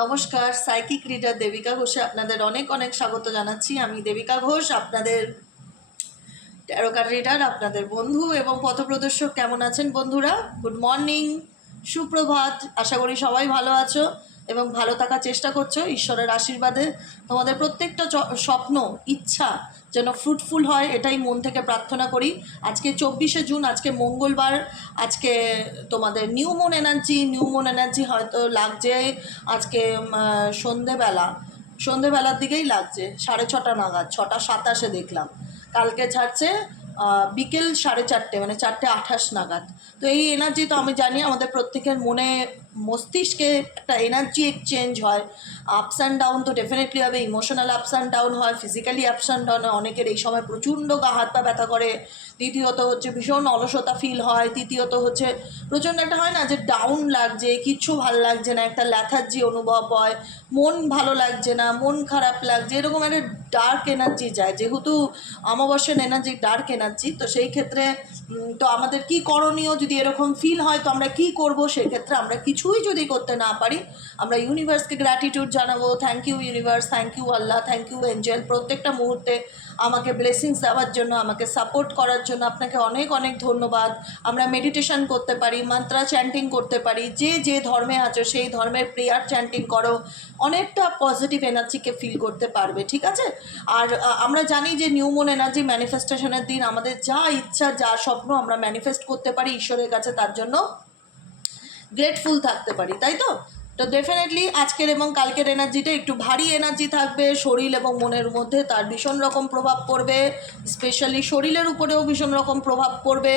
নমস্কার, psychic reader Devika ঘোষে আপনাদের অনেক অনেক স্বাগত জানাচ্ছি। আমি দেবিকা ঘোষ, আপনাদের ট্যারো কার্ড রিডার, আপনাদের বন্ধু এবং পথপ্রদর্শক। কেমন আছেন বন্ধুরা? গুড মর্নিং, সুপ্রভাত। আশা করি সবাই ভালো আছো এবং ভালো থাকার চেষ্টা করছো। ঈশ্বরের আশীর্বাদে তোমাদের প্রত্যেকটা স্বপ্ন, ইচ্ছা যেন ফ্রুটফুল হয়, এটাই মন থেকে প্রার্থনা করি। আজকে 24শে জুন, আজকে মঙ্গলবার। আজকে তোমাদের নিউ মুন এনার্জি হয়তো লাগছে আজকে সন্ধেবেলার দিকেই লাগছে, 6:30 নাগাদ, 6:27 দেখলাম। কালকে ছাড়ছে বিকেল 4:30, মানে 4:28 নাগাদ। তো এই এনার্জি তো আমি জানি আমাদের প্রত্যেকের মনে মস্তিষ্কে একটা এনার্জি এক্সচেঞ্জ হয়। আপস অ্যান্ড ডাউন তো ডেফিনেটলি হবে, ইমোশনাল আপস অ্যান্ড ডাউন হয়, ফিজিক্যালি আপস অ্যান্ড ডাউন হয়। অনেকের এই সময় প্রচণ্ড হাত পা ব্যথা করে। দ্বিতীয়ত হচ্ছে ভীষণ অলসতা ফিল হয়। তৃতীয়ত হচ্ছে প্রচণ্ড একটা হয় না যে ডাউন লাগছে, কিচ্ছু ভালো লাগছে না, একটা ল্যাথার্জি অনুভব হয়, মন ভালো লাগছে না, মন খারাপ লাগছে, এরকম একটা ডার্ক এনার্জি যায়। যেহেতু অমাবস্যার এনার্জি ডার্ক এনার্জি, তো সেই ক্ষেত্রে তো আমাদের কি করণীয় যদি এরকম ফিল হয়, তো আমরা কি করব? সেক্ষেত্রে আমরা কিছুই যদি করতে না পারি, আমরা ইউনিভার্সকে গ্র্যাটিটিউড জানাবো। Thank you universe, thank you Allah, thank you angel, প্রত্যেকটা মুহূর্তে আমাকে ব্লেসিংস দেওয়ার জন্য, আমাকে সাপোর্ট করার জন্য আপনাকে অনেক অনেক ধন্যবাদ। আমরা মেডিটেশন করতে পারি, মন্ত্রা চ্যান্টিং করতে পারি, যে যে ধর্মে আছো সেই ধর্মের প্রেয়ার চ্যান্টিং করো, অনেকটা পজিটিভ এনার্জিকে ফিল করতে পারবে, ঠিক আছে? আর আমরা জানি যে নিউ মুন এনার্জি ম্যানিফেস্টেশনের দিন, আমাদের যা ইচ্ছা যা স্বপ্ন আমরা ম্যানিফেস্ট করতে পারি ঈশ্বরের কাছে, তার জন্য গ্রেটফুল থাকতে পারি, তাই তো? তো ডেফিনেটলি আজকের এবং কালকের এনার্জিটা একটু ভারী এনার্জি থাকবে। শরীর এবং মনের মধ্যে তার ভীষণ রকম প্রভাব পড়বে, স্পেশালি শরীরের উপরেও ভীষণ রকম প্রভাব পড়বে।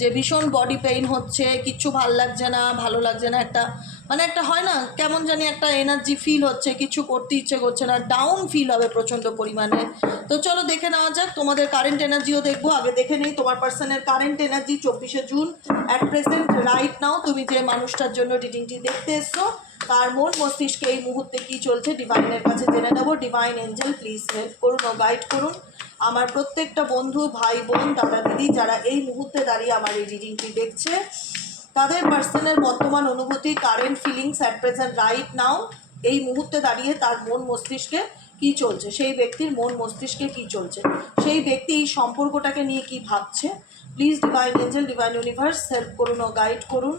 যে ভীষণ বডি পেইন হচ্ছে, কিচ্ছু ভালো লাগছে না, একটা মানে একটা হয় না কেমন জানি একটা এনার্জি ফিল হচ্ছে, কিছু করতে ইচ্ছে করছে না, ডাউন ফিল হবে প্রচণ্ড পরিমাণে। তো চলো দেখে নেওয়া যাক, তোমাদের কারেন্ট এনার্জিও দেখবো। আগে দেখে নেই তোমার পার্সনের কারেন্ট এনার্জি 24শে June at present right now. তুমি যে মানুষটার জন্য রিডিংটি দেখতে এসছো তার মন মস্তিষ্কে এই মুহূর্তে কী চলছে ডিভাইনের কাছে জেনে নেবো। ডিভাইন এঞ্জেল প্লিজ হেল্প করুন ও গাইড করুন আমার প্রত্যেকটা বন্ধু, ভাই বোন, দাদা দিদি যারা এই মুহূর্তে দাঁড়িয়ে আমার এই রিডিংটি দেখছে, তাদের পার্সনের বর্তমান অনুভূতি, current feelings at present right নাও, এই মুহূর্তে দাঁড়িয়ে তার মন মস্তিষ্কে কী চলছে, সেই ব্যক্তির মন মস্তিষ্কে কী চলছে, সেই ব্যক্তি এই সম্পর্কটাকে নিয়ে কী ভাবছে। Please divine angel, divine universe help করুন ও গাইড করুন।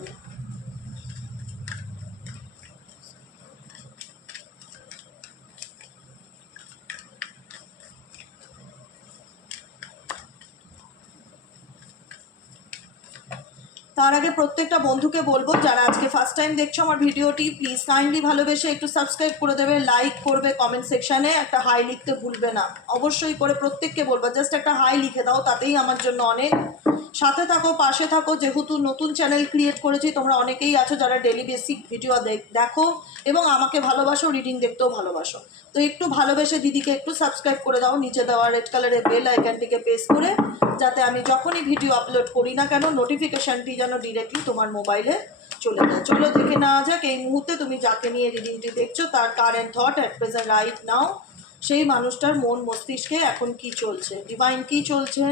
তার আগে প্রত্যেকটা বন্ধুকে বলবো যারা আজকে ফার্স্ট টাইম দেখছো আমার ভিডিওটি, প্লিজ কাইন্ডলি ভালোবেসে একটু সাবস্ক্রাইব করে দেবে, লাইক করবে, কমেন্ট সেকশানে একটা হাই লিখতে ভুলবে না, অবশ্যই করে প্রত্যেককে বলবো জাস্ট একটা হাই লিখে দাও, তাতেই আমার জন্য অনেক। সাথে থাকো, পাশে থাকো, যেহেতু নতুন চ্যানেল ক্রিয়েট করেছি, তোমরা অনেকেই আছো যারা ডেলি বেসিক ভিডিও দেখো এবং আমাকে ভালোবাসো, রিডিং দেখতেও ভালোবাসো। তো একটু ভালোবেসে দিদিকে একটু সাবস্ক্রাইব করে দাও, নিচে দেওয়া রেড কালারের বেল আইকনটিকে প্রেস করে, যাতে আমি যখনই ভিডিও আপলোড করি না কেন নোটিফিকেশানটি যেন ডিরেক্টলি তোমার মোবাইলে চলে যায়। চলো দেখে নেওয়া যাক এই মুহূর্তে তুমি যাকে নিয়ে রিডিংটি দেখছো তার current thought at present right নাও, সেই মানুষটার মন মস্তিষ্কে এখন কি চলছে, ডিভাইন কি চলছে।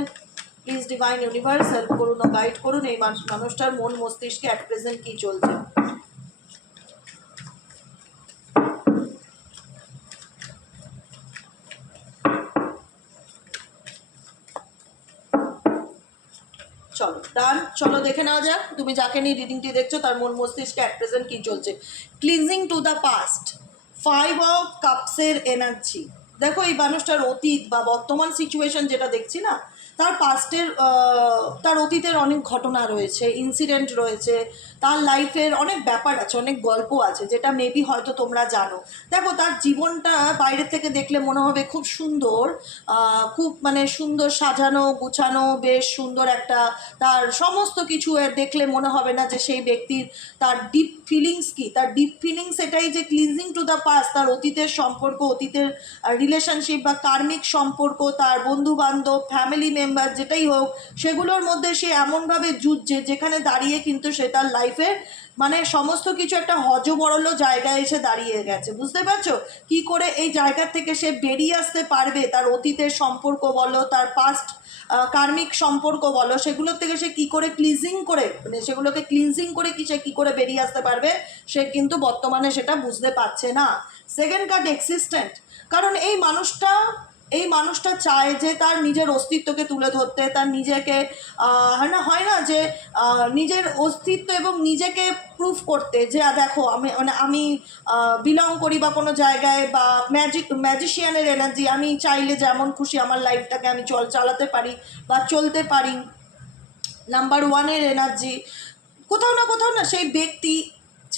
প্লিজ ডিভাইন ইউনিভার্স হেল্প করুন ও গাইড করুন এই মানুষটার মন মস্তিষ্কে অ্যাট প্রেজেন্ট কি চলছে। চলো ডান, চলো দেখে নেওয়া যাক তুমি যাকে নিয়ে রিডিংটি দেখছো তার মন মস্তিষ্কে অ্যাট প্রেজেন্ট কী চলছে। Cleansing to the past, 5 of কাপসের এনার্জি। দেখো এই মানুষটার অতীত বা বর্তমান সিচুয়েশন যেটা দেখছি না, তার পাস্টের তার অতীতের অনেক ঘটনা রয়েছে, ইনসিডেন্ট রয়েছে, তার লাইফের অনেক ব্যাপার আছে, অনেক গল্প আছে যেটা মেবি হয়তো তোমরা জানো। দেখো তার জীবনটা বাইরে থেকে দেখলে মনে হবে খুব সুন্দর, খুব মানে সুন্দর সাজানো গুছানো, বেশ সুন্দর একটা, তার সমস্ত কিছু দেখলে মনে হবে না যে সেই ব্যক্তির তার ডিপ ফিলিংস কি, তার ডিপ ফিলিংস এটাই যে ক্লিনজিং টু দ্য পাস্ট, তার অতীতের সম্পর্ক, অতীতের রিলেশনশিপ বা কার্মিক সম্পর্ক, তার বন্ধু বান্ধব, ফ্যামিলি মেম্বার যেটাই হোক, সেগুলোর মধ্যে সে এমনভাবে যুঝছে যেখানে দাঁড়িয়ে কিন্তু সে তার লাইফের মানে সমস্ত কিছু একটা হজবরল জায়গায় এসে দাঁড়িয়ে গেছে, বুঝতে পারছো? কি করে এই জায়গা থেকে সে বেরিয়ে আসতে পারবে, তার অতীতের সম্পর্ক বলো, তার পাস্ট কার্মিক সম্পর্ক বলো, সেগুলোর থেকে সে কি করে ক্লিনজিং করে, মানে সেগুলোকে ক্লিনজিং করে কি সে কী করে বেরিয়ে আসতে পারবে, সে কিন্তু বর্তমানে সেটা বুঝতে পারছে না। সেকেন্ড কার্ড এক্সিস্টেন্ট, কারণ এই মানুষটা চায় যে তার নিজের অস্তিত্বকে তুলে ধরতে, তার নিজেকে হয় না যে নিজের অস্তিত্ব এবং নিজেকে প্রুফ করতে, যে দেখো আমি বিলং করি বা কোনো জায়গায়, বা ম্যাজিশিয়ানের এনার্জি, আমি চাইলে যেমন খুশি আমার লাইফটাকে আমি চালাতে পারি বা চলতে পারি। নাম্বার ওয়ানের এনার্জি, কোথাও না সেই ব্যক্তি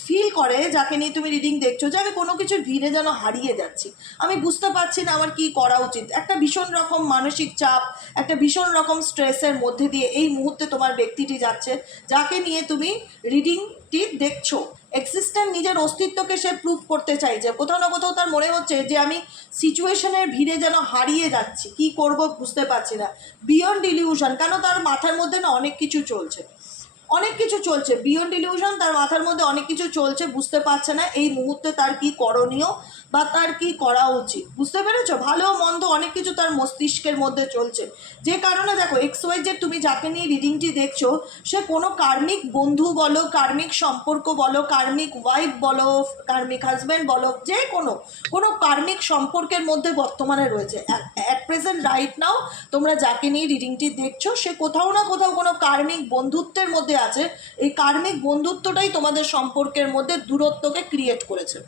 ফিল করে, যাকে নিয়ে তুমি রিডিং দেখছো, যে আমি কোনো কিছুর ভিড়ে যেন হারিয়ে যাচ্ছি, আমি বুঝতে পারছি না আমার কি করা উচিত। একটা ভীষণ রকম মানসিক চাপ, একটা ভীষণ রকম স্ট্রেসের মধ্যে দিয়ে এই মুহূর্তে তোমার ব্যক্তিটি যাচ্ছে, যাকে নিয়ে তুমি রিডিংটি দেখছো। এক্সিস্টেন্ট নিজের অস্তিত্বকে সে প্রুভ করতে চাইছে, কোথাও না কোথাও তার মনে হচ্ছে যে আমি সিচুয়েশনের ভিড়ে যেন হারিয়ে যাচ্ছি, কি করব বুঝতে পারছি না। বিয়ন্ড ইলিউশন, কেন তার মাথার মধ্যে না অনেক কিছু চলছে, বিয়ন্ড ইলিউশন, তার মাথার মধ্যে অনেক কিছু চলছে, বুঝতে পারছে না এই মুহূর্তে তার কি করণীয় বা তার কি করা উচিত, বুঝতে পেরেছো? ভালো মন্দ অনেক কিছু তার মস্তিষ্কের মধ্যে চলছে, যে কারণে দেখো XYZ তুমি যাকে নিয়ে রিডিংটি দেখছো, সে কোনো কার্মিক বন্ধু বলো, কার্মিক সম্পর্ক বলো, কার্মিক ওয়াইফ বলো, কার্মিক হাজব্যান্ড বলো, যে কোনো কার্মিক সম্পর্কের মধ্যে বর্তমানে রয়েছে। অ্যাট প্রেজেন্ট রাইট নাও তোমরা যাকে নিয়ে রিডিংটি দেখছো, সে কোথাও না কোথাও কোনো কার্মিক বন্ধুত্বের মধ্যে আছে। এই কার্মিক বন্ধুত্বটাই তোমাদের সম্পর্কের মধ্যে দূরত্বকে ক্রিয়েট করেছে,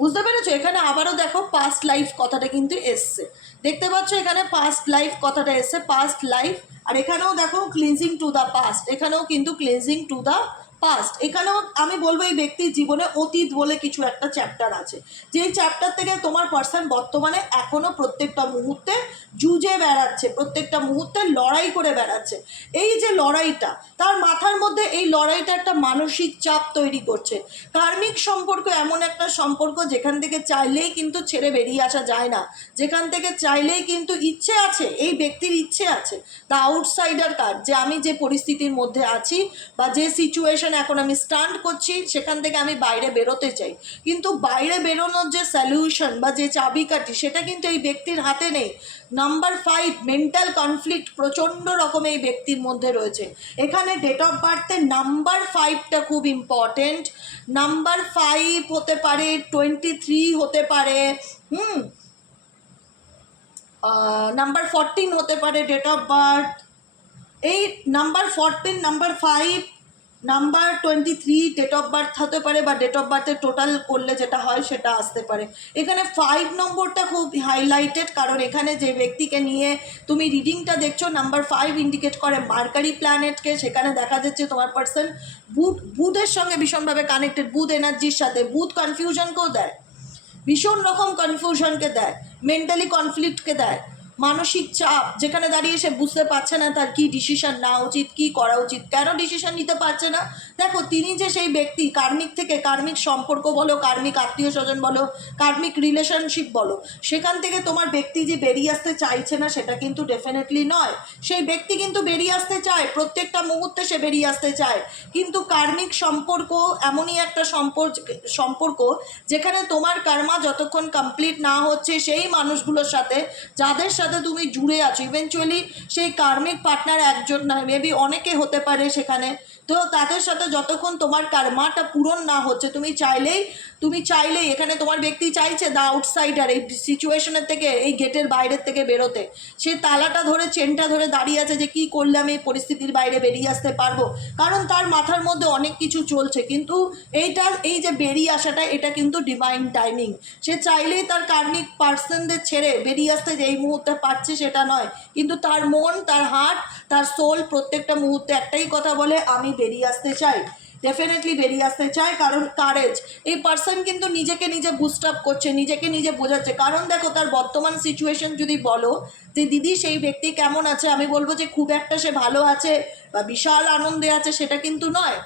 বুঝতে পেরেছো? এখানে আবারও দেখো পাস্ট লাইফ কথাটা কিন্তু এসছে, দেখতে পাচ্ছ এখানে পাস্ট লাইফ কথাটা এসছে, পাস্ট লাইফ। আর এখানেও দেখো ক্লিনজিং টু দ্য পাস্ট, এখানেও কিন্তু ক্লিনজিং টু দ্য পাস্ট। এখানেও আমি বলবো এই ব্যক্তির জীবনে অতীত বলে কিছু একটা চ্যাপ্টার আছে, যেই চ্যাপ্টার থেকে তোমার পার্সন বর্তমানে এখনও প্রত্যেকটা মুহূর্তে জুঝে বেড়াচ্ছে, প্রত্যেকটা মুহূর্তে লড়াই করে বেড়াচ্ছে। এই যে লড়াইটা, তার মাথার মধ্যে এই লড়াইটা একটা মানসিক চাপ তৈরি করছে। কার্মিক সম্পর্ক এমন একটা সম্পর্ক যেখান থেকে চাইলেই কিন্তু ছেড়ে বেরিয়ে আসা যায় না, যেখান থেকে চাইলেই কিন্তু ইচ্ছে আছে, এই ব্যক্তির ইচ্ছে আছে। দ্য আউটসাইডার কার্ড, যে আমি যে পরিস্থিতির মধ্যে আছি বা যে সিচুয়েশন এখন আমি স্ট্যান্ড করছি, সেখান থেকে আমি বাইরে বেরোতে চাই, কিন্তু বাইরে বেরোনোর যে সলিউশন বা যে চাবিকাঠি, সেটা কিন্তু এই ব্যক্তির হাতে নেই। নাম্বার 5 মেন্টাল কনফ্লিক্ট প্রচণ্ড রকম এই ব্যক্তির মধ্যে রয়েছে। এখানে ডেট অফ বার্থে নাম্বার 5টা খুব ইম্পর্টেন্ট। নাম্বার 5 হতে পারে, 23 হতে পারে, নাম্বার 14 হতে পারে ডেট অফ বার্থ। এই number 14, number 5, number 23 date of birth হতে পারে, বা ডেট অফ বার্থের টোটাল করলে যেটা হয় সেটা আসতে পারে। এখানে 5 নম্বরটা খুব হাইলাইটেড, কারণ এখানে যে ব্যক্তিকে নিয়ে তুমি রিডিংটা দেখছো, নাম্বার 5 ইন্ডিকেট করে মার্কারি প্ল্যানেটকে। সেখানে দেখা যাচ্ছে তোমার পার্সন বুধের সঙ্গে ভীষণভাবে কানেক্টেড, বুধ এনার্জির সাথে। বুধ কনফিউশনকেও দেয়, ভীষণ রকম কনফিউশনকে দেয়, মেন্টালি কনফ্লিক্টকে দেয়, মানসিক চাপ, যেখানে দাঁড়িয়ে সে বুঝতে পারছে না তার কি ডিসিশন নেওয়া উচিত, কি করা উচিত। কেন ডিসিশন নিতে পারছে না? দেখো, তিনি যে সেই ব্যক্তি, কার্মিক থেকে কার্মিক সম্পর্ক বলো, কার্মিক আত্মীয় স্বজন বলো, কার্মিক রিলেশনশিপ বলো, সেখান থেকে তোমার ব্যক্তি যে বেরিয়ে আসতে চাইছে না, সেটা কিন্তু ডেফিনেটলি নয়। সেই ব্যক্তি কিন্তু বেরিয়ে আসতে চায়, প্রত্যেকটা মুহূর্তে সে বেরিয়ে আসতে চায়, কিন্তু কার্মিক সম্পর্ক এমনই একটা সম্পর্ক যেখানে তোমার কর্মা যতক্ষণ কমপ্লিট না হচ্ছে, সেই মানুষগুলোর সাথে যাদের সাথে তুমি জুড়ে আছো, ইভেনচুয়ালি সেই কার্মিক পার্টনার একজন নয়, মেবি অনেকে হতে পারে সেখানে, তো তাদের সাথে যতক্ষণ তোমার কর্মাটা পূরণ না হচ্ছে, তুমি চাইলেই এখানে তোমার ব্যক্তি চাইছে দ্য আউটসাইডার এই সিচুয়েশনের থেকে, এই গেটের বাইরের থেকে বেরোতে। সে তালাটা ধরে, চেনটা ধরে দাঁড়িয়ে আছে যে কি করলে আমি এই পরিস্থিতির বাইরে বেরিয়ে আসতে পারবো, কারণ তার মাথার মধ্যে অনেক কিছু চলছে। কিন্তু এই যে বেরিয়ে আসাটা, এটা কিন্তু ডিভাইন টাইমিং। সে চাইলেই তার কার্মিক পার্সনদের ছেড়ে বেরিয়ে আসতে যে এই মুহূর্তে পারছে সেটা নয়, কিন্তু তার মন, তার হার্ট, তার সোল প্রত্যেকটা মুহূর্তে একটাই কথা বলে, আমি বেরিয়ে আসতে চাই, ডেফিনেটলি বেরিয়ে আসতে চায়। কারণ কারেজ, এই পার্সন কিন্তু নিজেকে নিজে বুস্ট আপ করছে, নিজেকে নিজে বোঝাচ্ছে। কারণ দেখো, তার বর্তমান সিচুয়েশন যদি বলো যে দিদি সেই ব্যক্তি কেমন আছে, আমি বলবো যে খুব একটা সে ভালো আছে বা বিশাল আনন্দে আছে, সেটা কিন্তু নয়।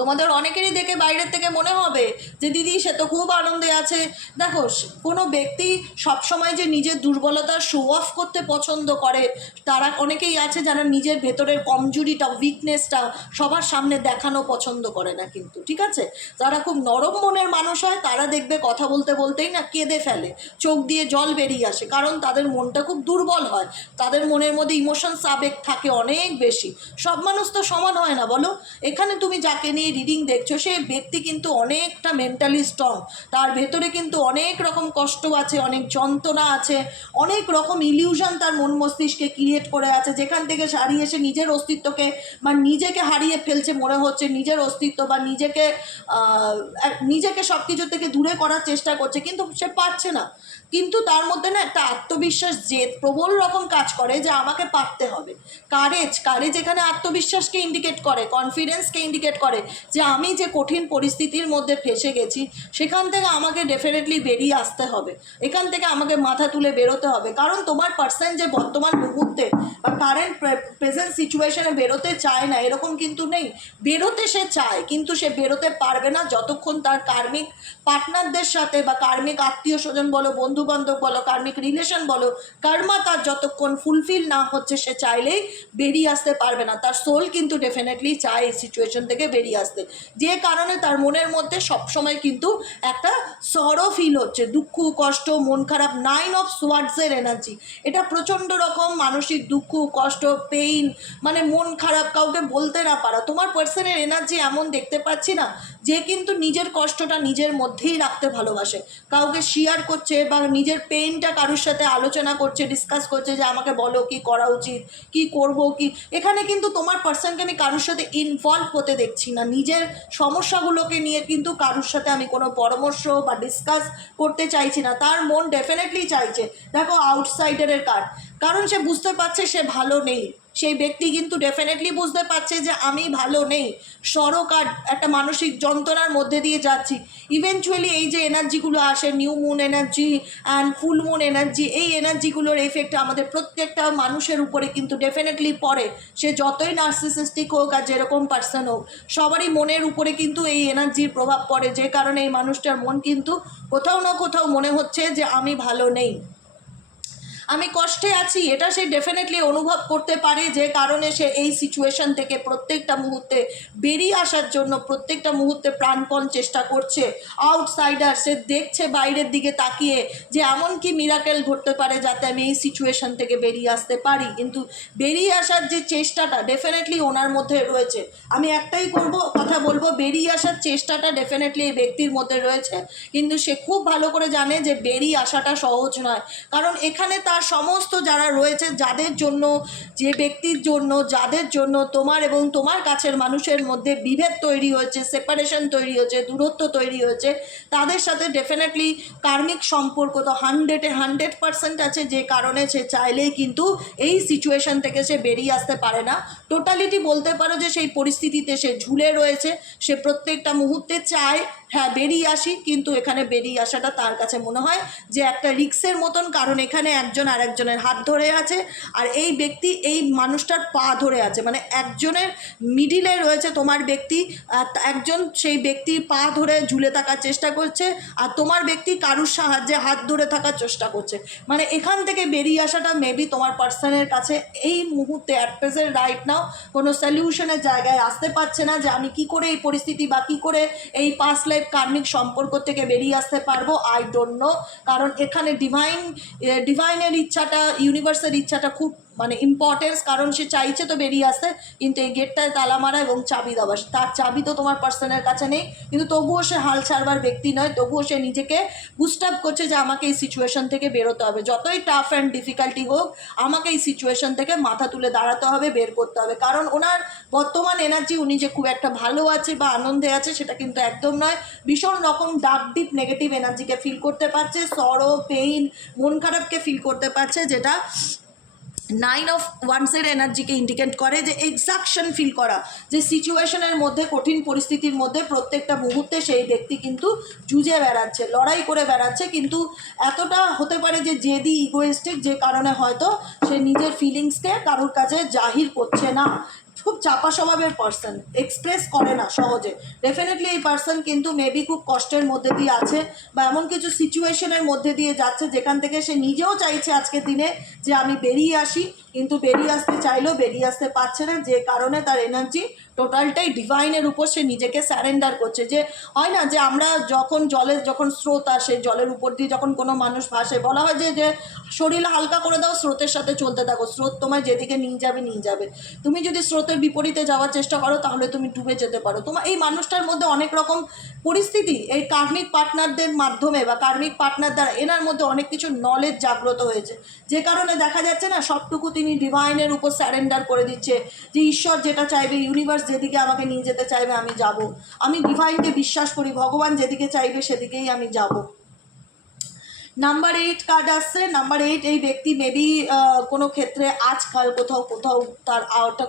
তোমাদের অনেকেরই দেখে বাইরের থেকে মনে হবে যে দিদি সে তো খুব আনন্দে আছে। দেখো, কোনো ব্যক্তি সবসময় যে নিজের দুর্বলতা শো অফ করতে পছন্দ করে, তারা অনেকেই আছে যারা নিজের ভেতরের কমজোরিটা, উইকনেসটা সবার সামনে দেখানো পছন্দ করে না কিন্তু, ঠিক আছে? যারা খুব নরম মনের মানুষ হয় তারা দেখবে কথা বলতে বলতেই না কেঁদে ফেলে, চোখ দিয়ে জল বেরিয়ে আসে, কারণ তাদের মনটা খুব দুর্বল হয়, তাদের মনের মধ্যে ইমোশনস, আবেগ থাকে অনেক বেশি। সব মানুষ তো সমান হয় না বলো। এখানে তুমি যাকে নিয়ে রিডিং দেখছো সেই ব্যক্তি কিন্তু অনেকটা মেন্টালি স্ট্রং, তার ভেতরে কিন্তু অনেক রকম কষ্ট আছে, অনেক যন্ত্রণা আছে, অনেক রকম ইলিউশন তার মন মস্তিষ্কে ক্রিয়েট করে আছে, যেখান থেকে হারিয়ে এসে নিজের অস্তিত্বকে বা নিজেকে হারিয়ে ফেলছে মনে হচ্ছে, নিজের অস্তিত্ব বা নিজেকে সব কিছু থেকে দূরে করার চেষ্টা করছে, কিন্তু সে পারছে না। কিন্তু তার মধ্যে না একটা আত্মবিশ্বাস, জেদ প্রবল রকম কাজ করে যে আমাকে পারতে হবে। কারেজ এখানে আত্মবিশ্বাসকে ইন্ডিকেট করে, কনফিডেন্সকে ইন্ডিকেট করে যে আমি যে কঠিন পরিস্থিতির মধ্যে ফেসে গেছি সেখান থেকে আমাকে ডেফিনেটলি বেরিয়ে আসতে হবে, এখান থেকে আমাকে মাথা তুলে বেরোতে হবে। কারণ তোমার পার্সন যে বর্তমান মুহূর্তে বা কারেন্ট প্রেজেন্ট সিচুয়েশনে বেরোতে চায় না এরকম কিন্তু নেই, বেরোতে সে চায়, কিন্তু সে বেরোতে পারবে না যতক্ষণ তার কার্মিক পার্টনারদের সাথে বা কার্মিক আত্মীয় স্বজন বলো, বন্ধু বান্ধব বলো, কার্মিক রিলেশন বলো, কর্মা তার যতক্ষণ ফুলফিল না হচ্ছে সে চাইলেই বেরিয়ে আসতে পারবে না। তার সোল কিন্তু ডেফিনেটলি চায় এই সিচুয়েশন থেকে বেরিয়ে আসতে, যে কারণে তার মনের মধ্যে সবসময় কিন্তু একটা সরো ফিল হচ্ছে, দুঃখ, কষ্ট, মন খারাপ, 9 অফ সোয়ার্ডসের এনার্জি। এটা প্রচণ্ড রকম মানসিক দুঃখ, কষ্ট, পেইন, মানে মন খারাপ, কাউকে বলতে না পারা। তোমার পার্সনের এনার্জি এমন দেখতে পাচ্ছি না যে কিন্তু নিজের কষ্টটা নিজের মধ্যেই রাখতে ভালোবাসে, কাউকে শেয়ার করছে বা নিজের পেইনটা কারোর সাথে আলোচনা করছে, ডিসকাস করছে যে আমাকে বলো কি করা উচিত, কি করব কি। এখানে কিন্তু তোমার পার্সনকে আমি কারোর সাথে ইনভলভ হতে দেখছি না, নিজের সমস্যাগুলোকে নিয়ে কিন্তু কারোর সাথে আমি কোনো পরামর্শ বা ডিসকাস করতে চাইছি না। তার মন ডেফিনেটলি চাইছে, দেখো আউটসাইডারের কার্ড, কারণ সে বুঝতে পারছে সে ভালো নেই। সেই ব্যক্তি কিন্তু ডেফিনেটলি বুঝতে পারছে যে আমি ভালো নেই, সরকার একটা মানসিক যন্ত্রণার মধ্যে দিয়ে যাচ্ছি। ইভেনচুয়ালি এই যে এনার্জিগুলো আসে, new moon energy and full moon energy, এই এনার্জিগুলোর এফেক্ট আমাদের প্রত্যেকটা মানুষের উপরে কিন্তু ডেফিনেটলি পড়ে, সে যতই নার্সিসিস্টিক হোক আর যেরকম পার্সন হোক, সবারই মনের উপরে কিন্তু এই এনার্জির প্রভাব পড়ে, যে কারণে এই মানুষটার মন কিন্তু কোথাও না কোথাও মনে হচ্ছে যে আমি ভালো নেই, আমি কষ্টে আছি, এটা সে ডেফিনেটলি অনুভব করতে পারে, যে কারণে সে এই সিচুয়েশন থেকে প্রত্যেকটা মুহূর্তে বেরিয়ে আসার জন্য প্রত্যেকটা মুহূর্তে প্রাণপণ চেষ্টা করছে। আউটসাইডার, সে দেখছে বাইরের দিকে তাকিয়ে যে এমন কি মিরাকেল ঘটতে পারে যাতে আমি এই সিচুয়েশন থেকে বেরিয়ে আসতে পারি, কিন্তু বেরিয়ে আসার যে চেষ্টাটা ডেফিনেটলি ওনার মধ্যে রয়েছে। আমি একটাই কথা বলবো, বেরিয়ে আসার চেষ্টাটা ডেফিনেটলি এই ব্যক্তির মধ্যে রয়েছে, কিন্তু সে খুব ভালো করে জানে যে বেরিয়ে আসাটা সহজ নয়। কারণ এখানে তার সমস্ত যারা রয়েছে, যাদের জন্য, যে ব্যক্তির জন্য, যাদের জন্য তোমার এবং তোমার কাছের মানুষের মধ্যে বিভেদ তৈরি হয়েছে, সেপারেশন তৈরি হয়েছে, দূরত্ব তৈরি হয়েছে, তাদের সাথে ডেফিনেটলি কার্মিক সম্পর্ক তো 100% আছে, যে কারণে সে চাইলেই কিন্তু এই সিচুয়েশন থেকে সে বেরিয়ে আসতে পারে না। টোটালিটি বলতে পারো যে সেই পরিস্থিতিতে সে ঝুলে রয়েছে, সে প্রত্যেকটা মুহূর্তে চায় হ্যাঁ বেরিয়ে আসি, কিন্তু এখানে বেরিয়ে আসাটা তার কাছে মনে হয় যে একটা রিক্সের মতন, কারণ এখানে একজন আর একজনের হাত ধরে আছে, আর এই ব্যক্তি এই মানুষটার পা ধরে আছে, মানে একজনের মিডিলে রয়েছে তোমার ব্যক্তি, আর একজন সেই ব্যক্তির পা ধরে ঝুলে থাকার চেষ্টা করছে, আর তোমার ব্যক্তি কারুর সাহায্যে হাত ধরে থাকার চেষ্টা করছে। মানে এখান থেকে বেরিয়ে আসাটা মেবি তোমার পার্সনের কাছে এই মুহূর্তে অ্যাট প্রেজেন্ট রাইট নাও কোনো সলিউশনের জায়গায় আসতে পারছে না, যে আমি কি করে এই পরিস্থিতি বা কী করে এই পাস্ট লাইফ কার্মিক সম্পর্ক থেকে বেরিয়ে আসতে পারবো, আই ডোন্ট নো। কারণ এখানে ডিভাইনের ইচ্ছাটা, ইউনিভার্সের ইচ্ছাটা খুব মানে ইম্পর্টেন্স, কারণ সে চাইছে তো বেরিয়ে আসতে, কিন্তু এই গেটটায় তালা মারা এবং চাবি দেওয়া, তার চাবি তো তোমার পার্সনের কাছে নেই, কিন্তু তবুও সে হাল ছাড়বার ব্যক্তি নয়, তবুও সে নিজেকে বুস্ট আপ করছে যে আমাকে এই সিচুয়েশন থেকে বেরোতে হবে, যতই টাফ অ্যান্ড ডিফিকাল্টি হোক আমাকে এই সিচুয়েশন থেকে মাথা তুলে দাঁড়াতে হবে, বের করতে হবে। কারণ ওনার বর্তমান এনার্জি, উনি যে খুব একটা ভালো আছে বা আনন্দে আছে সেটা কিন্তু একদম নয়, ভীষণ রকম ডার্ক ডিপ নেগেটিভ এনার্জিকে ফিল করতে পারছে, সরো, পেইন, মন খারাপকে ফিল করতে পারছে, যেটা 9 অফ ওয়ান্সের এনার্জিকে ইন্ডিকেট করে, যে এক্সাকশন ফিল করা, যে সিচুয়েশনের মধ্যে, কঠিন পরিস্থিতির মধ্যে প্রত্যেকটা মুহূর্তে সেই ব্যক্তি কিন্তু জুঝে বেড়াচ্ছে, লড়াই করে বেড়াচ্ছে, কিন্তু এতটা হতে পারে যে জেদি, ইগোয়েস্টিক, যে কারণে হয়তো সে নিজের ফিলিংসকে কারোর কাছে জাহির করছে না। খুব চাপা স্বভাবের পার্সন, এক্সপ্রেস করে না সহজে। ডেফিনেটলি এই পার্সন কিন্তু মেবি খুব কষ্টের মধ্যে দিয়ে আছে বা এমন কিছু সিচুয়েশনের মধ্যে দিয়ে যাচ্ছে যেখান থেকে সে নিজেও চাইছে আজকের দিনে যে আমি বেরিয়ে আসি, কিন্তু বেরিয়ে আসতে চাইলেও বেরিয়ে আসতে পারছে না, যে কারণে তার এনার্জি টোটালটাই ডিভাইনের উপর সে নিজেকে স্যারেন্ডার করছে। যে হয় না যে আমরা যখন জলের যখন স্রোত আসে, জলের উপর দিয়ে যখন কোনো মানুষ ভাসে, বলা হয় যে শরীর হালকা করে দাও, স্রোতের সাথে চলতে থাকো, স্রোত তোমায় যেদিকে নিয়ে যাবে নিয়ে যাবে। তুমি যদি স্রোতের বিপরীতে যাওয়ার চেষ্টা করো তাহলে তুমি ডুবে যেতে পারো। তোমার এই মানুষটার মধ্যে অনেক রকম পরিস্থিতি এই কার্মিক পার্টনারদের মাধ্যমে বা কার্মিক পার্টনার দ্বারা এনার মধ্যে অনেক কিছু নলেজ জাগ্রত হয়েছে, যে কারণে দেখা যাচ্ছে না সবটুকু তিনি ডিভাইনের উপর স্যারেন্ডার করে দিচ্ছে, যে ঈশ্বর যেটা চাইবে, ইউনিভার্স যেদিকে আমাকে নিয়ে যেতে চাইবে আমি যাব, আমি ডিভাইনকে বিশ্বাস করি, ভগবান যেদিকে চাইবে সেদিকেই আমি যাব। নাম্বার 8 কার্ড আসছে। নাম্বার 8, এই ব্যক্তি মেবি কোনো ক্ষেত্রে আজকাল কোথাও কোথাও তার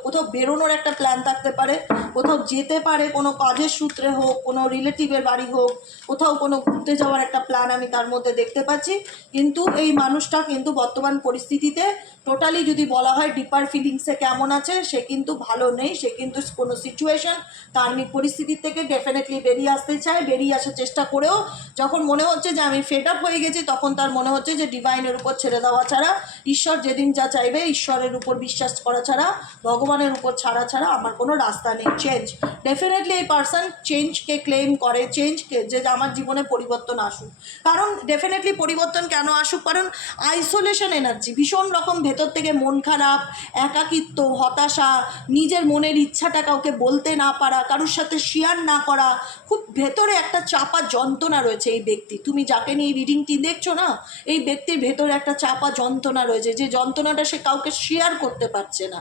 কোথাও বেরোনোর একটা প্ল্যান থাকতে পারে, কোথাও যেতে পারে, কোনো কাজের সূত্রে হোক, কোনো রিলেটিভের বাড়ি হোক, কোথাও কোনো ঘুরতে যাওয়ার একটা প্ল্যান আমি তার মধ্যে দেখতে পাচ্ছি। কিন্তু এই মানুষটা কিন্তু বর্তমান পরিস্থিতিতে টোটালি যদি বলা হয় ডিপার ফিলিংসে কেমন আছে, সে কিন্তু ভালো নেই। সে কিন্তু কোনো সিচুয়েশন কার্মিক পরিস্থিতির থেকে ডেফিনেটলি বেরিয়ে আসতে চায়, বেরিয়ে আসার চেষ্টা করেও যখন মনে হচ্ছে যে আমি ফেড আপ হয়ে গেছি, তখন তার মনে হচ্ছে যে ডিভাইনের উপর ছেড়ে দেওয়া ছাড়া, ঈশ্বর যেদিন যা চাইবে, ঈশ্বরের উপর বিশ্বাস করা ছাড়া, ভগবানের উপর ছাড়া ছাড়া আমার কোনো রাস্তা নেই। চেঞ্জ, ডেফিনেটলি এই পার্সন চেঞ্জকে ক্লেম করে, চেঞ্জকে, যে আমার জীবনে পরিবর্তন আসুক। কারণ ডেফিনেটলি পরিবর্তন কেন আসুক, কারণ আইসোলেশন এনার্জি, ভীষণ রকম ভেতর থেকে মন খারাপ, একাকিত্ব, হতাশা, নিজের মনের ইচ্ছাটা কাউকে বলতে না পারা, কারোর সাথে শেয়ার না করা, খুব ভেতরে একটা চাপা যন্ত্রণা রয়েছে এই ব্যক্তি। তুমি যাকে নিয়ে রিডিংটি দেখছো না, এই ব্যক্তির ভেতরে একটা চাপা যন্ত্রণা রয়েছে, যে যন্ত্রণাটা সে কাউকে শেয়ার করতে পারছে না।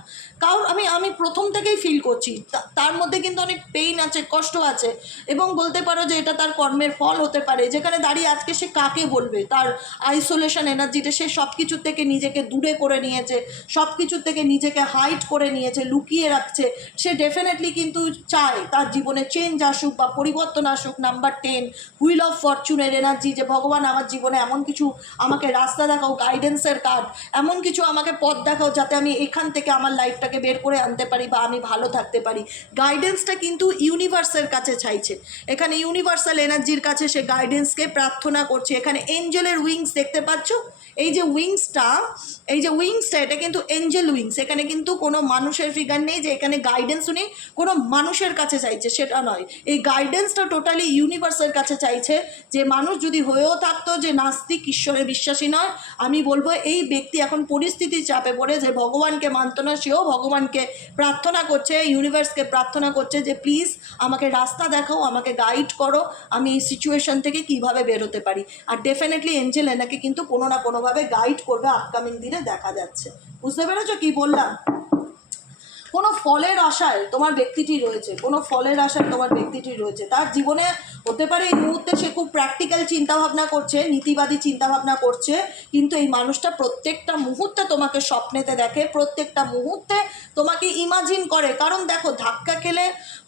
আমি প্রথম থেকেই ফিল করছি তার মধ্যে কিন্তু অনেক পেইন আছে, কষ্ট আছে, এবং বলতে পারো যে এটা তার কর্মের ফল হতে পারে, যেখানে দাঁড়িয়ে আজকে সে কাকে বলবে। তার আইসোলেশন এনার্জিতে সে সব কিছুর থেকে নিজেকে দূরে করে নিয়েছে, সব কিছুর থেকে নিজেকে হাইড করে নিয়েছে, লুকিয়ে রাখছে। সে ডেফিনেটলি কিন্তু চায় তার জীবনে চেঞ্জ আসুক বা পরিবর্তন আসুক। নাম্বার 10, হুইল অফ ফরচুনের এনার্জি, যে ভগবান আমার জীবনে এমন কিছু আমাকে রাস্তা দেখাও, গাইডেন্সের কার্ড, এমন কিছু আমাকে পথ দেখাও যাতে আমি এখান থেকে আমার লাইফটাকে বের করে আনতে পারি বা আমি ভালো থাকতে পারি। গাইডেন্সটা কিন্তু ইউনিভার্সের কাছে চাইছে, এখানে ইউনিভার্সাল এনার্জির কাছে সে গাইডেন্সকে প্রার্থনা করছে। এখানে এঞ্জেলের উইংস দেখতে পাচ্ছ, এই যে উইংসটা, এটা কিন্তু এঞ্জেল উইংস। এখানে কিন্তু কোনো মানুষের ফিগার নেই যে এখানে গাইডেন্স উনি কোনো মানুষের কাছে চাইছে, সেটা নয়। এই গাইডেন্সটা টোটালি ইউনিভার্সের কাছে চাইছে। যে মানুষ যদি হয়েও থাকতো যে নাস্তিক, ঈশ্বরে বিশ্বাসী নয়, আমি বলবো এই ব্যক্তি এখন পরিস্থিতির চাপে পড়ে যে ভগবানকে মানত না, সেও ভগবানকে প্রার্থনা করছে, ইউনিভার্সকে প্রার্থনা করছে যে প্লিজ আমাকে রাস্তা দেখাও, আমাকে গাইড করো, আমি এই সিচুয়েশন থেকে কিভাবে বেরোতে পারি। আর ডেফিনেটলি এঞ্জেল এনাকে কিন্তু কোনো না কোনোভাবে গাইড করবে, আপকামিং দিনে দেখা যাচ্ছে। বুঝতে পেরেছো কি বললাম? কোনো ফলের আশায় তোমার ব্যক্তিটি রয়েছে, কোনো ফলের আশায় তোমার ব্যক্তিটি রয়েছে। তার জীবনে হতে পারে এই মুহূর্তে সে খুব প্র্যাকটিক্যাল চিন্তাভাবনা করছে, নীতিবাদী চিন্তাভাবনা করছে, কিন্তু এই মানুষটা প্রত্যেকটা মুহূর্তে তোমাকে স্বপ্নেতে দেখে, প্রত্যেকটা মুহূর্তে তোমাকে ইমাজিন করে। কারণ দেখো, ধাক্কা খেলে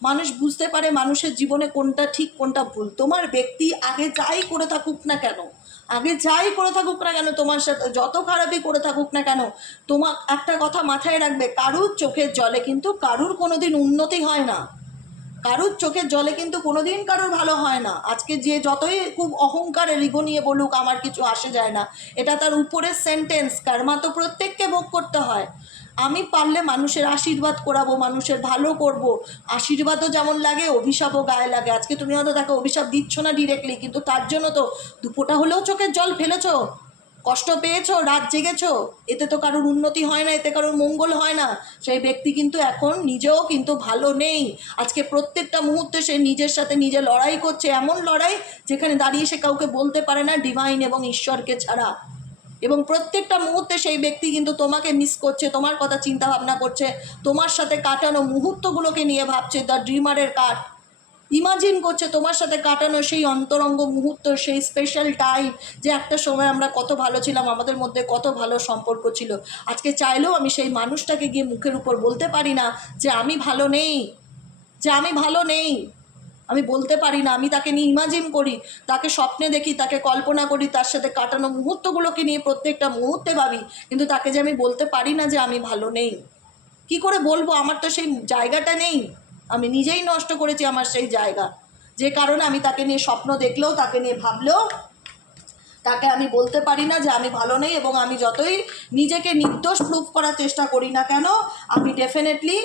মানুষ বুঝতে পারে মানুষের জীবনে কোনটা ঠিক কোনটা ভুল। তোমার ব্যক্তি আগে যাই করে থাকুক না কেন, তোমার সাথে যত খারাপই করে থাকুক না কেন, তোমার একটা কথা মাথায় রাখবে, কারুর চোখের জলে কিন্তু কারুর কোনোদিন উন্নতি হয় না, কারুর চোখের জলে কিন্তু কোনোদিন কারুর ভালো হয় না। আজকে যে যতই খুব অহংকারে রিগো নিয়ে বলুক আমার কিছু আসে যায় না, এটা তার উপরের সেন্টেন্স। কর্মা তো প্রত্যেককে ভোগ করতে হয়। আমি পারলে মানুষের আশীর্বাদ করাবো, মানুষের ভালো করব। আশীর্বাদও যেমন লাগে, অভিশাপও গায়ে লাগে। আজকে তুমি হয়তো দেখো অভিশাপ দিচ্ছ না ডিরেক্টলি, কিন্তু তার জন্য তো দুপোটা হলেও চোখের জল ফেলেছো, কষ্ট পেয়েছো, রাত জেগেছো, এতে তো কারোর উন্নতি হয় না, এতে কারোর মঙ্গল হয় না। সেই ব্যক্তি কিন্তু এখন নিজেও কিন্তু ভালো নেই। আজকে প্রত্যেকটা মুহূর্তে সে নিজের সাথে নিজে লড়াই করছে, এমন লড়াই যেখানে দাঁড়িয়ে সে কাউকে বলতে পারে না ডিভাইন এবং ঈশ্বরকে ছাড়া। এবং প্রত্যেকটা মুহূর্তে সেই ব্যক্তি কিন্তু তোমাকে মিস করছে, তোমার কথা চিন্তা ভাবনা করছে, তোমার সাথে কাটানো মুহূর্তগুলোকে নিয়ে ভাবছে। দ্য ড্রিমারের কার্ড ইমাজিন করছে তোমার সাথে কাটানো সেই অন্তরঙ্গ মুহূর্ত, সেই স্পেশাল টাইম, যে একটা সময় আমরা কত ভালো ছিলাম, আমাদের মধ্যে কত ভালো সম্পর্ক ছিল। আজকে চাইলেও আমি সেই মানুষটাকে গিয়ে মুখের উপর বলতে পারি না যে আমি ভালো নেই, আমি বলতে পারি না। আমি তাকে নিয়ে ইমাজিন করি, তাকে স্বপ্নে দেখি, তাকে কল্পনা করি, তার সাথে কাটানো মুহূর্তগুলোকে নিয়ে প্রত্যেকটা মুহূর্তে ভাবি, কিন্তু তাকে যে আমি বলতে পারি না যে আমি ভালো নেই। কি করে বলবো, আমার তো সেই জায়গাটা নেই, আমি নিজেই নষ্ট করেছি আমার সেই জায়গা, যে কারণে আমি তাকে নিয়ে স্বপ্ন দেখলেও, তাকে নিয়ে ভাবলেও তাকে আমি বলতে পারি না যে আমি ভালো নেই। এবং আমি যতই নিজেকে নির্দোষ প্রুভ করার চেষ্টা করি না কেন, আমি ডেফিনেটলি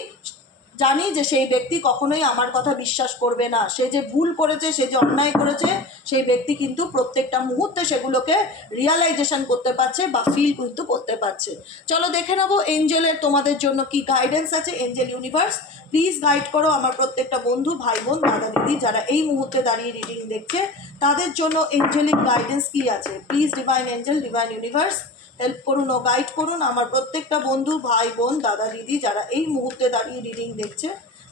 জানি যে সেই ব্যক্তি কখনোই আমার কথা বিশ্বাস করবে না। সে যে ভুল করেছে, সে যে অন্যায় করেছে, সেই ব্যক্তি কিন্তু প্রত্যেকটা মুহূর্তে সেগুলোকে রিয়ালাইজেশন করতে পারছে বা ফিল কিন্তু করতে পারছে। চলো দেখে নেবো এঞ্জেলের তোমাদের জন্য কি গাইডেন্স আছে। এঞ্জেল ইউনিভার্স প্লিজ গাইড করো আমার প্রত্যেকটা বন্ধু, ভাই বোন, দাদা দিদি যারা এই মুহূর্তে দাঁড়িয়ে রিডিং দেখছে, তাদের জন্য এঞ্জেলিক গাইডেন্স কি আছে। Please divine angel, divine universe help করুন ও গাইড করুন আমার প্রত্যেকটা বন্ধু, ভাই বোন, দাদা দিদি যারা এই মুহূর্তে দাঁড়িয়ে রিডিং দেখছে,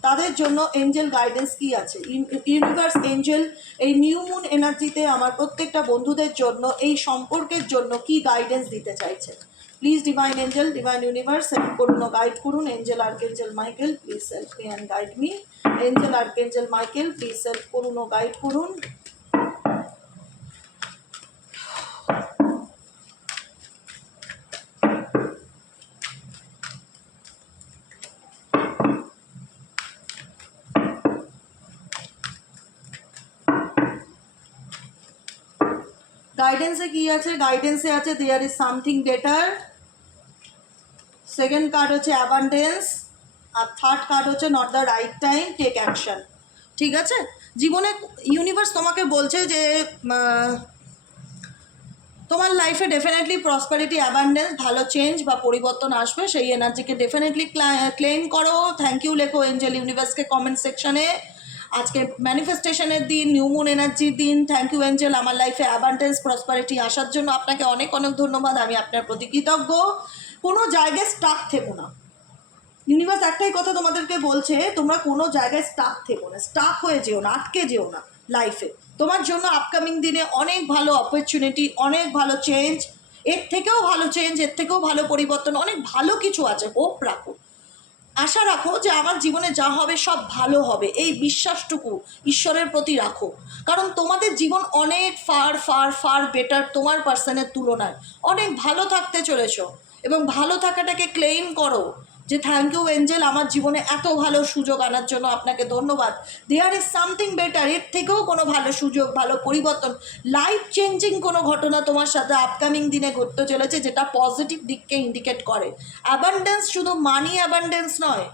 তাদের জন্য এঞ্জেল গাইডেন্স কি আছে। ইউনিভার্স এঞ্জেল এই নিউ মুন এনার্জিতে আমার প্রত্যেকটা বন্ধুদের জন্য, এই সম্পর্কের জন্য কি গাইডেন্স দিতে চাইছে। Please divine angel, divine universe help করুন ও গাইড করুন। Angel archangel Michael please help me and guide me. Angel archangel Michael please help করুন ও গাইড করুন। গাইডেন্সে কি আছে, গাইডেন্সে আছে there is something better. Second card হচ্ছে অ্যাবান্ডেন্স, আর থার্ড কার্ড হচ্ছে not the right time, take action. ঠিক আছে, জীবনে ইউনিভার্স তোমাকে বলছে যে তোমার লাইফে ডেফিনেটলি প্রসপারিটি, অ্যাবান্ডেন্স, ভালো চেঞ্জ বা পরিবর্তন আসবে। সেই এনার্জিকে ডেফিনেটলি ক্লেম করো। থ্যাংক ইউ লেখো এঞ্জেল ইউনিভার্সকে কমেন্ট সেকশনে। আজকে ম্যানিফেস্টেশনের দিন, নিউ মুন এনার্জির দিন। থ্যাংক ইউ এঞ্জেল, আমার লাইফে অ্যাবান্ডেন্স, প্রসপারিটি আসার জন্য আপনাকে অনেক অনেক ধন্যবাদ। আমি আপনার প্রতি কৃতজ্ঞ। কোনো জায়গায় স্টাক থেকো না। ইউনিভার্স একটাই কথা তোমাদেরকে বলছে, তোমরা কোনো জায়গায় স্টাক থেকো না, স্টাক হয়ে যেও না, আটকে যেও না লাইফে। তোমার জন্য আপকামিং দিনে অনেক ভালো অপরচুনিটি, অনেক ভালো চেঞ্জ, এর থেকেও ভালো চেঞ্জ, এর থেকেও ভালো পরিবর্তন, অনেক ভালো কিছু আছে। হোপ রাখো, আশা রাখো যে আমার জীবনে যা হবে সব ভালো হবে, এই বিশ্বাসটুকু ঈশ্বরের প্রতি রাখো। কারণ তোমাদের জীবন অনেক ফার ফার ফার বেটার তোমার পার্সনের তুলনায়। অনেক ভালো থাকতে চলেছ এবং ভালো থাকাটাকে ক্লেইম করো যে থ্যাংক ইউ এঞ্জেল, আমার জীবনে এত ভালো সুযোগ আনার জন্য আপনাকে ধন্যবাদ। দেয়ার ইজ সামথিং বেটার, এর থেকেও কোনো ভালো সুযোগ, ভালো পরিবর্তন, লাইফ চেঞ্জিং কোনো ঘটনা তোমার সাথে আপকামিং দিনে ঘটতে চলেছে, যেটা পজিটিভ দিককে ইন্ডিকেট করে। অ্যাবান্ডেন্স শুধু মানি অ্যাবান্ডেন্স নয়,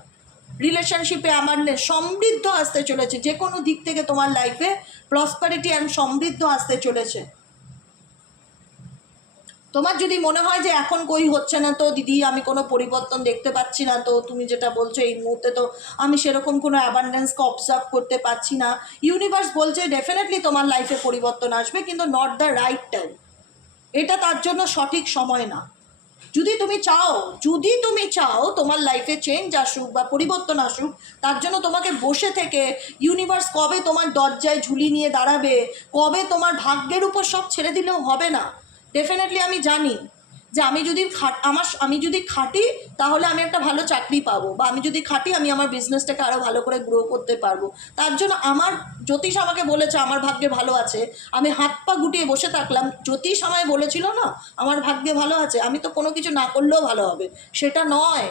রিলেশনশিপে অ্যাবান্ডেন্স, সমৃদ্ধ আসতে চলেছে। যে কোনো দিক থেকে তোমার লাইফে প্রসপারিটি অ্যান্ড সমৃদ্ধ আসতে চলেছে। তোমার যদি মনে হয় যে এখন কই হচ্ছে না তো দিদি, আমি কোনো পরিবর্তন দেখতে পাচ্ছি না, তো তুমি যেটা বলছো এই মুহূর্তে তো আমি সেরকম কোনো অ্যাবান্ডেন্সকে অবজার্ভ করতে পারছি না, ইউনিভার্স বলছে ডেফিনেটলি তোমার লাইফে পরিবর্তন আসবে, কিন্তু নট দ্য রাইট টাইম। এটা তার জন্য সঠিক সময় না। যদি তুমি চাও তোমার লাইফে চেঞ্জ আসুক বা পরিবর্তন আসুক, তার জন্য তোমাকে বসে থেকে ইউনিভার্স কবে তোমার দরজায় ঝুলি নিয়ে দাঁড়াবে, কবে তোমার ভাগ্যের উপর সব ছেড়ে দিলেও হবে না। ডেফিনেটলি আমি জানি যে আমি যদি খাটি তাহলে আমি একটা ভালো চাকরি পাবো, বা আমি যদি খাটি আমি আমার বিজনেসটাকে আরও ভালো করে গ্রো করতে পারবো। তার জন্য আমার জ্যোতিষ আমাকে বলেছে আমার ভাগ্যে ভালো আছে, আমি হাত পা গুটিয়ে বসে থাকলাম। জ্যোতিষ আমায় বলেছিল না আমার ভাগ্যে ভালো আছে, আমি তো কোনো কিছু না করলেও ভালো হবে, সেটা নয়।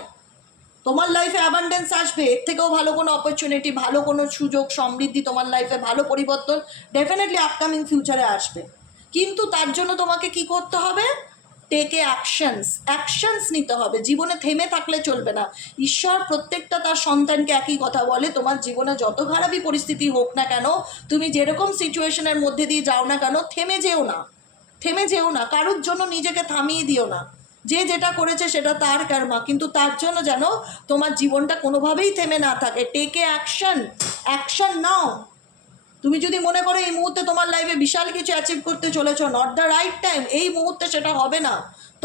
তোমার লাইফে অ্যাবান্ডেন্স আসবে, এর থেকেও ভালো কোনো অপরচুনিটি, ভালো কোনো সুযোগ, সমৃদ্ধি তোমার লাইফে, ভালো পরিবর্তন ডেফিনেটলি আপকামিং ফিউচারে আসবে। কিন্তু তার জন্য তোমাকে কি করতে হবে, টেকে অ্যাকশনস নিতে হবে। জীবনে থেমে থাকলে চলবে না। ঈশ্বর প্রত্যেকটা তার সন্তানকে একই কথা বলে, তোমার জীবনে যত খারাপই পরিস্থিতি হোক না কেন, তুমি যেরকম সিচুয়েশনের মধ্যে দিয়ে যাও না কেন, থেমে যেও না, কারোর জন্য নিজেকে থামিয়ে দিও না। যে যেটা করেছে সেটা তার কর্মা, কিন্তু তার জন্য যেন তোমার জীবনটা কোনোভাবেই থেমে না থাকে। টেকে অ্যাকশন নাও। তুমি যদি মনে করো এই মুহূর্তে তোমার লাইফে বিশাল কিছু অ্যাচিভ করতে চলেছো, নট দ্য রাইট টাইম, এই মুহূর্তে সেটা হবে না।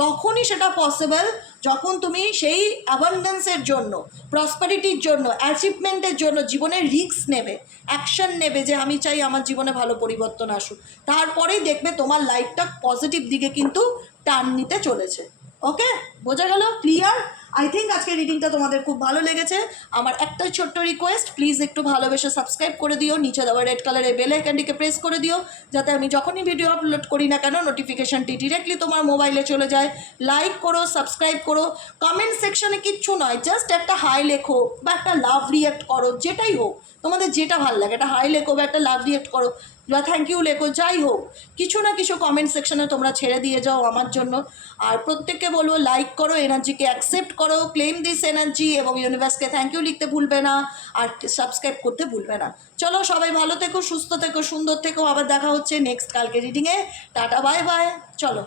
তখনই সেটা পসিবল যখন তুমি সেই অ্যাবান্ডেন্সের জন্য, প্রসপারিটির জন্য, অ্যাচিভমেন্টের জন্য জীবনে রিস্ক নেবে, অ্যাকশন নেবে যে আমি চাই আমার জীবনে ভালো পরিবর্তন আসুক। তারপরেই দেখবে তোমার লাইফটা পজিটিভ দিকে কিন্তু টার্ন নিতে চলেছে। ওকে, বোঝা গেল? ক্লিয়ার? আই থিঙ্ক আজকে রিডিংটা তোমাদের খুব ভালো লেগেছে। আমার একটাই ছোট্ট রিকোয়েস্ট, প্লিজ একটু ভালোবেসে সাবস্ক্রাইব করে দিও, নিচে দেওয়া রেড কালারের বেল আইকনটিকে প্রেস করে দিও, যাতে আমি যখনই ভিডিও আপলোড করি না কেন নোটিফিকেশানটি ডিরেক্টলি তোমার মোবাইলে চলে যায়। লাইক করো, সাবস্ক্রাইব করো, কমেন্ট সেকশনে কিচ্ছু নয়, জাস্ট একটা হাই লেখো বা একটা লাভ রিয়াক্ট করো, যেটাই হোক তোমাদের যেটা ভালো লাগে, একটা হাই লেখো বা একটা লাভ রিয়াক্ট করো বা থ্যাংক ইউ লেখো, যাই হোক কিছু না কিছু কমেন্ট সেকশনে তোমরা ছেড়ে দিয়ে যাও আমার জন্য। আর প্রত্যেককে বলবো লাইক করো, এনার্জিকে অ্যাকসেপ্ট করো, ক্লেম দিস এনার্জি, এবং ইউনিভার্সকে থ্যাংক ইউ লিখতে ভুলবে না, আর সাবস্ক্রাইব করতে ভুলবে না। চলো সবাই ভালো থেকো, সুস্থ থেকো, সুন্দর থেকো, আবার দেখা হচ্ছে নেক্সট কালকে রিডিংয়ে। টাটা, বাই বাই, চলো।